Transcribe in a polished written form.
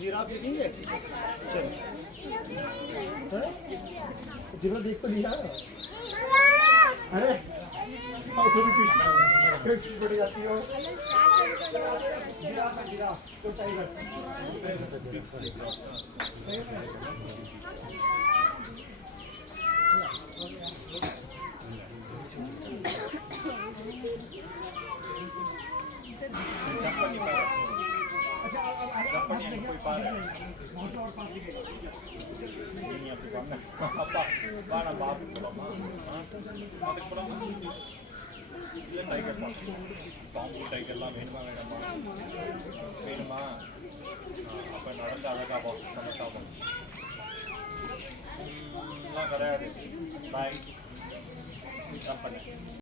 Giraffe देखेंगे? चलो giraffe देख तो लिया। अरे फिश बढ़ जाती हो। जिराफ है जिराफ तो टाइगर। டைகர்லாம் வேணுமா வேணுமா வேணுமா அப்போ நடந்து அழகா போகும் சமத்தாகும் எல்லாம் கிடையாது பாய் பண்ணேன்